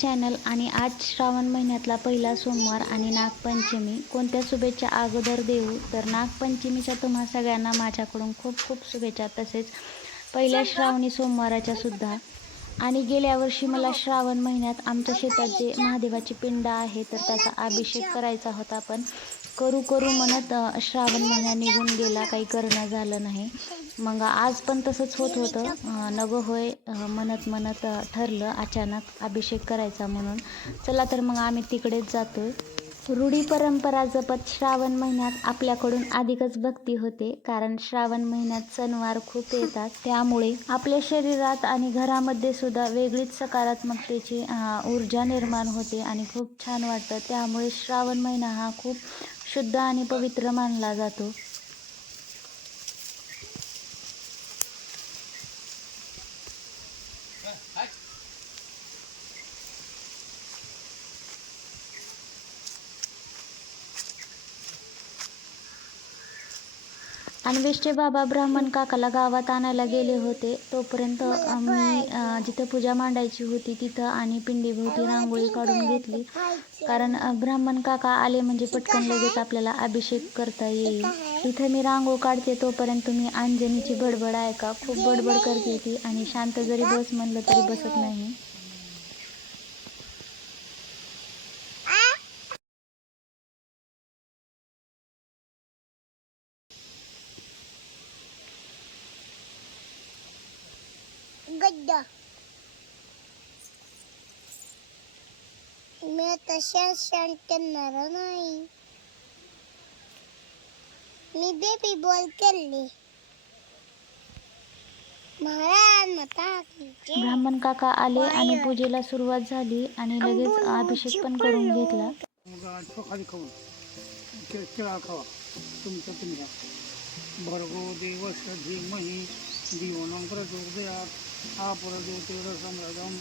Channel आणि आज श्रावण महिन्यातला पहिला सोमवार आणि नागपंचमी. कोणत्या शुभेच्छा अगोदर देऊ तर नागपंचमीच्या तुम्हा सगळ्यांना माझ्याकडून खूप खूप शुभेच्छा, तसेच पहिल्या श्रावणी सोमवाराच्या सुद्धा. आणि गेल्या वर्षी मला श्रावण महिन्यात आमच्या शेतात जे महादेवाची पिंड आहे तर त्याचा अभिषेक करायचा होता, पण करू करू म्हणत श्रावण महिना निघून गेला, काही करणं झालं नाही. मग आज पण तसंच होत होतं, नवं होय म्हणत म्हणत ठरलं अचानक अभिषेक करायचा म्हणून. चला तर मग आम्ही तिकडेच जातोय. रूढी परंपरा जपत श्रावण महिन्यात आपल्याकडून अधिकच भक्ती होते, कारण श्रावण महिन्यात सणवार खूप येतात, त्यामुळे आपल्या शरीरात आणि घरामध्ये सुद्धा वेगळीच सकारात्मकतेची ऊर्जा निर्माण होते आणि खूप छान वाटतं. त्यामुळे श्रावण महिना हा खूप शुद्ध आणि पवित्र मानला जातो. अन्वेषचे बाबा ब्राह्मण काकाला गावात आणायला गेले होते, तोपर्यंत मी जिथं पूजा मांडायची होती तिथं आणि पिंडीभोवती रांगोळी काढून घेतली, कारण ब्राह्मण काका आले म्हणजे पटकन लगेच आपल्याला अभिषेक करता येईल. इथं मी रांगोळ काढते तोपर्यंत तुम्ही अंजनीची बडबड ऐका. खूप बडबड करते ती आणि शांत जरी बस म्हणलं तरी बसत नाही. मी तशा शांतणार नाही, मी बेबी बॉल केली. ब्राह्मण काका आले आणि पूजेला सुरुवात झाली आणि लगेच अभिषेक पण करून घेतला. भर्गो देवस्य धीमहि धियो न प्रचोदयात् अपरज्योतिरसमृद्धं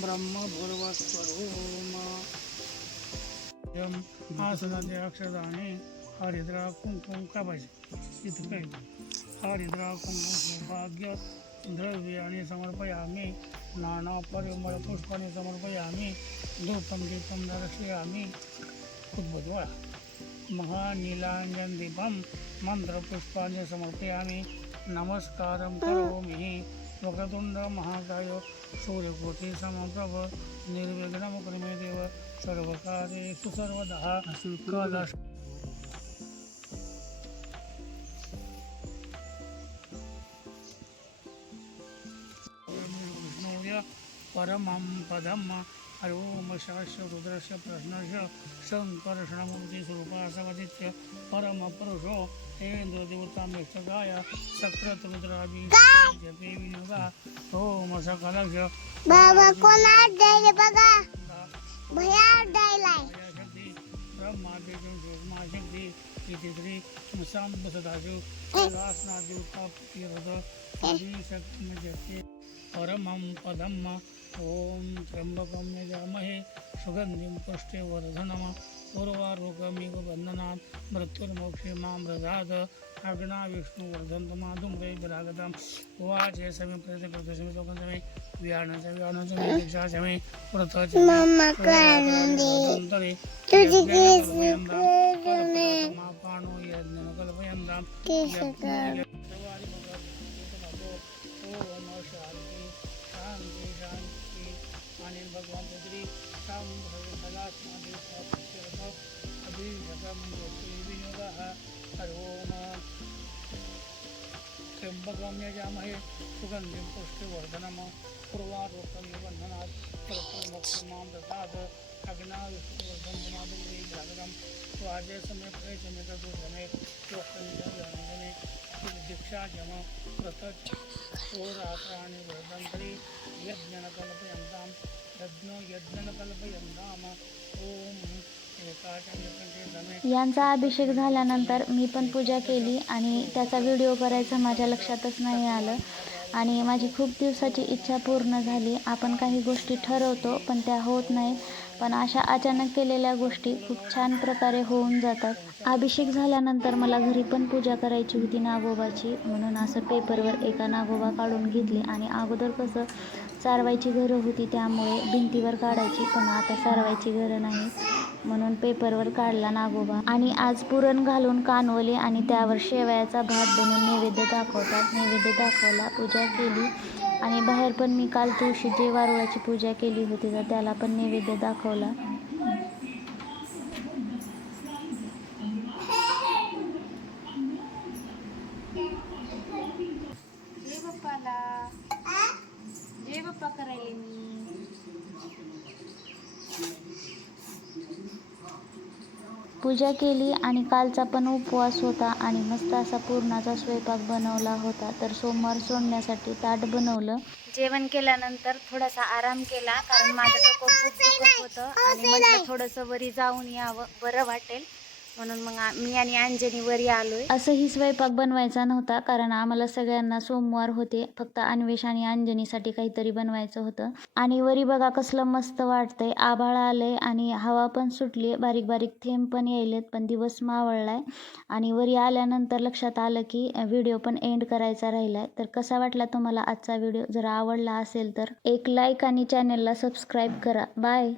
ब्रह्म भूर्भुवस्वरोम आसनाचे अक्षदाने हरिद्रा कुंकुम कापायचे. इथं काही हरिद्रा कुंकुम सौभाग्य द्रव्याने समर्पयामि, नाना परिमळ पुष्पाने समर्पयामि, धूपं दीपं दर्शयामि. उद्भुतवा महानीलांजन दीपं मंत्रपुष्पाने समर्पयामि. नमस्कारं करोमि. वक्रतुंड महाकाय सूर्यकोटि समप्रभ निर्विघ्नं कुरु मे देव सर्वकार्येषु सर्वदा. कलश परमं पदम ओम शाश्य रुद्रस्य प्रश्नस्य संकर्षणमूर्ति स्वरूपासवदित्य परम पुरुषो इंद्रदेवतामेक्षगाय सकृत रुद्राभिषेके विनियोगा ओम सकलस्य. बाबा कोण आडायले बघा, भया आडायलाय. ब्रह्मादेवी शक्ती इति श्री सांब सदाशिव कैलासनाथ देवता शक्ती परमं पदम. ओम त्र्यंबकं यजामहे सुगंधिं पुष्टिवर्धनम् उर्वारुकमिव बन्धनात् मृत्युर्मोक्षे मामृतात्. अग्ना विष्णुवर्धन्तमाधुम्रे विरागतं वाचे समे प्रत्यक्षमे लोकसमे व्यानसमे दीक्षासमे मम्मा कानंदे तुझी केस करणे पाणो यज्ञ कल्पयन्तां शांति शांति. आणि भगवान श्री श्याम अभिषेकं विनियोगः. ओम त्र्यंबकं यजामहे सुगंधिं पुष्टिवर्धनम् उर्वारुकमिव बन्धनात् मृत्युर्मोक्षं मामृतात्. अग्ना विष्णुवर्धन्तमाधुम्रे विरागतं वाचे समे प्रयचमे तदुसमे लोकनिजमे दीक्षाजम व्रत होरात्राणि वर्धन्तरि यज्ञन कल्पयन्तां यज्ञन कल्पयन्ताम्. ओम यांचा अभिषेक झाल्यानंतर मी पण पूजा केली आणि त्याचा व्हिडिओ करायचा माझ्या लक्षातच नाही आलं आणि माझी खूप दिवसाची इच्छा पूर्ण झाली. आपण काही गोष्टी ठरवतो पण त्या होत नाहीत, पण अशा अचानक केलेल्या गोष्टी खूप छान प्रकारे होऊन जातात. अभिषेक झाल्यानंतर मला घरी पण पूजा करायची होती नागोबाची, म्हणून असं पेपरवर एका नागोबा काढून घेतली आणि अगोदर कसं सारवायची घरं होती त्यामुळे भिंतीवर काढायची, पण आता सारवायची घरं नाही म्हणून पेपरवर काढला नागोबा. आणि आज पुरण घालून कानवले आणि त्यावर शेवयाचा भात बनवून नैवेद्य दाखवतात. नैवेद्य दाखवला, पूजा केली आणि बाहेर पण मी काल तुळशीची वारुळाची पूजा केली होती तर त्याला पण नैवेद्य दाखवला. जय बाप्पाला, जय बाप्पा करायले मी. पूजा केली आणि कालचा पण उपवास होता आणि मस्त असा पुरणाचा स्वयंपाक बनवला होता. तर सोमवार सोडण्यासाठी ताट बनवलं. जेवण केल्यानंतर थोडासा आराम केला कारण माझं डोकं खूप दुखत होतं आणि म्हटलं थोडंसं वरी जाऊन यावं, बरं वाटेल म्हणून मग मी आणि अंजनी वरी आलोय. असंही स्वयंपाक बनवायचा नव्हता कारण आम्हाला सगळ्यांना सोमवार होते, फक्त अन्वेष आणि अंजनीसाठी काहीतरी बनवायचं होतं. आणि वरी बघा कसलं मस्त वाटतंय, आभाळ आलंय आणि हवा पण सुटली, बारीक बारीक थेंब पण यायलेत, पण दिवस मावळलाय. आणि वरी आल्यानंतर लक्षात आलं की व्हिडिओ पण एंड करायचा राहिलाय. तर कसा वाटला तुम्हाला आजचा व्हिडिओ? जर आवडला असेल तर एक लाईक आणि चॅनलला सबस्क्राईब करा. बाय.